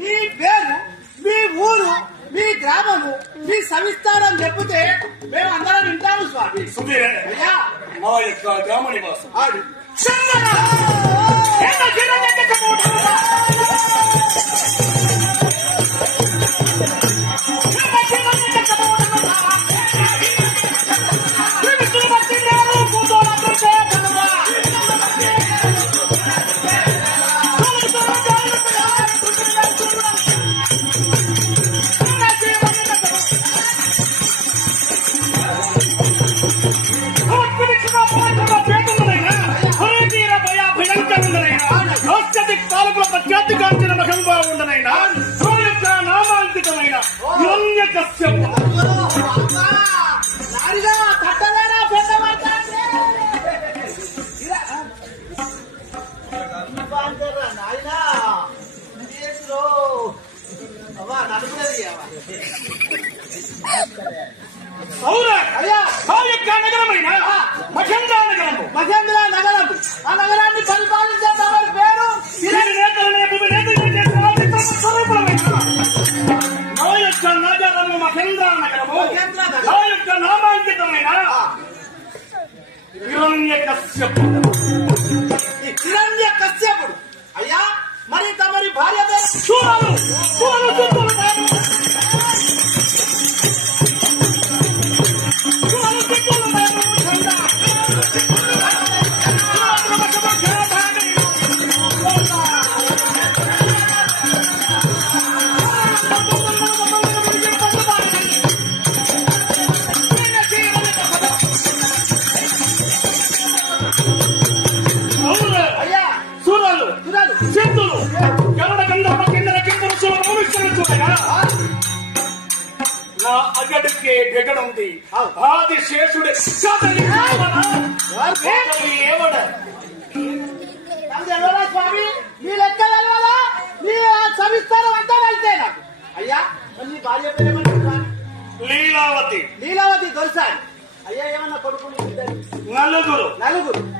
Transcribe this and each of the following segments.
మీ పేరు, మీ ఊరు, మీ గ్రామము, మీ సవిస్తారం చెప్తే మేము అందరం వింటాము స్వామి. సుధీరే, అయ్యా మా యొక్క గ్రామ నివాసం ఆడు ప్రఖ్యాతిగాంచిన మహంబావుండనైనా యొక్క నామాంకితమైన హిరణ్యకశ్యప నగరమైన మహేంద్ర నగరము. మహేంద్ర నగరం. ఆ నగరాన్ని పరిపాలించే తమరి పేరు నా యొక్క నగరము మహేంద్ర నగరము. నా యొక్క నామాంకితమైన హిరణ్యకశ్యపుడు. హిరణ్యకశ్యపుడు. అయ్యా మరి తమరి భార్య పేరు చూడలు అగడికే జగడుంది ఆది శేషుడే ఏవడ స్వామి. మీ లెక్క తెలవదా? మీ సవిస్తారం అంతా వెళ్తే నాకు. అయ్యా మీ భార్య పేరు లీలావతి. లీలావతి దొరిసారి. అయ్యా ఏమన్నా కొడుకులు నలుగురు.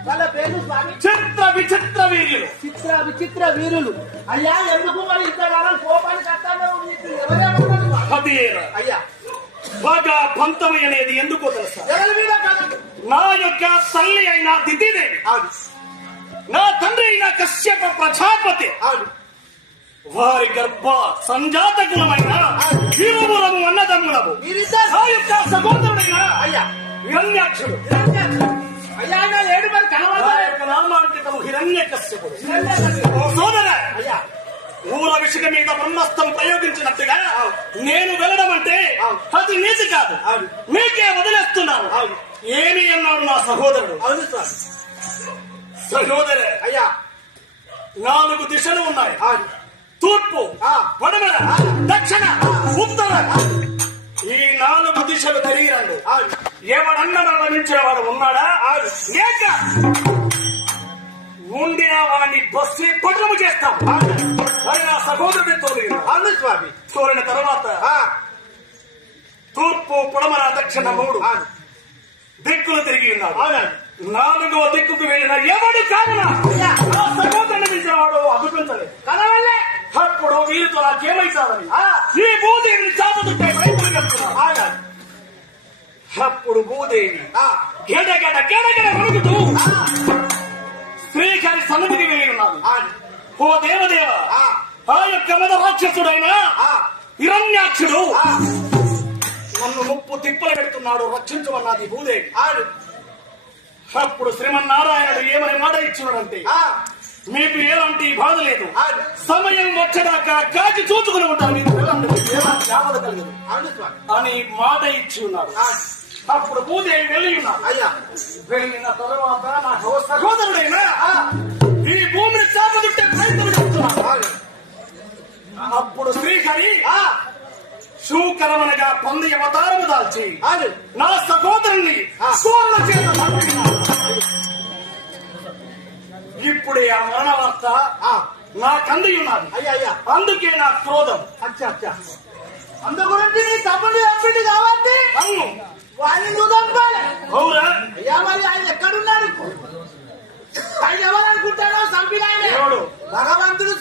వాళ్ళ పేరు స్వామి చిత్ర విచిత్ర వీరులు. చిత్ర విచిత్ర వీరులు. అయ్యా ఎందుకు మరి ఇంతకాలం కోపానికి అట్టానే ఎవరేమన్నారు? అయ్యా బాగా పంతమి అనేది ఎందుకో తెలుసా? ఎవరి మీద కాదు. నా యొక్క తల్లి అయిన దితిదేవి, నా తండ్రి అయిన కశ్యప ప్రజాపతి, వారి గర్భ సంజాత గుణమైన ఇరువురము అన్నదమ్ములము. నా యొక్క సహోదరుడైన అయ్యా హిరణ్యాక్షుడు. అయ్యా ఏడు మరి కనబడతారు. నామాంకితము హిరణ్యకశ్యపుడు. సోదర, అయ్యా మూల విషయ మీద బ్రహ్మస్తం ప్రయోగించినట్టుగా నేను వెళ్ళడం అంటే అది నీతి కాదు. మీకే వదిలేస్తున్నాను. ఏమి అన్నాడు నా సహోదరుడు? సహోదరే, అయ్యా 4 దిశలు ఉన్నాయి. తూర్పు, పడమర, దక్షిణ, ఉత్తర. ఈ 4 దిశలు తెలియరండి. ఎవడన్నా మరణించేవాడు ఉన్నాడా? లేక ఉండిన వాడిని బస్సు పట్లము చేస్తాం. అది నా సహోదరుడితో స్వామి. తోలిన తర్వాత తూర్పు, పడమర, దక్షిణ 3 దిక్కులు తిరిగి ఉన్నాడు. 4వ దిక్కుకు వెళ్ళిన ఎవడు కావునా నా సహోదరుని మించినవాడు అభిపించలేదు. కలవల్లే అప్పుడు వీరితో నాకేమైతాదని ఈ భూదేవిని చాపదుంటే ప్రయత్నం చేస్తున్నాడు. అప్పుడు భూదేవి గెడగడ గెడగడ వణుకుతూ శ్రీహరి సన్నిధికి వెళ్ళి ఉన్నాడు. ఓ దేవదేవ, ఆ యొక్క మద రాక్షసుడైన హిరణ్యాక్షుడు నన్ను 30 తిప్పలు పెడుతున్నాడు, రక్షించమన్నది భూదేవి. అప్పుడు శ్రీమన్నారాయణుడు ఏమని మాట ఇచ్చినాడంటే, మీకు ఎలాంటి బాధ లేదు, సమయం వచ్చేదాకా కాచి చూచుకుని ఉంటాను, మీకు ఎలాంటి బాధ కలగదు అని మాట ఇచ్చి ఉన్నాడు. అప్పుడు భూదేవి వెళ్ళి ఉన్నాడు. వెళ్ళిన తర్వాత నా సహోదరుడైనా ఈ భూమిని చాపదుట్టే ప్రయత్నం చేస్తున్నాడు. అప్పుడు శ్రీహరి శూకరమనగా పంది అవతారము దాల్చి నా సహోదరుని సోర్ల చేత ఇప్పుడే ఆ మరణవార్త నాకంది ఉన్నది. అందుకే నా క్రోధం. అందు గురించి నీ తమ్ముడు ఎంపీటీ కాబట్టి అవును, వాడిని నువ్వు చంపాలి. అవునా? అయ్యా మరి ఆయన ఎక్కడున్నాడు? ఆయన ఎవరనుకుంటాడో చంపిన ఆయన ఎవడు? భగవంతుడు.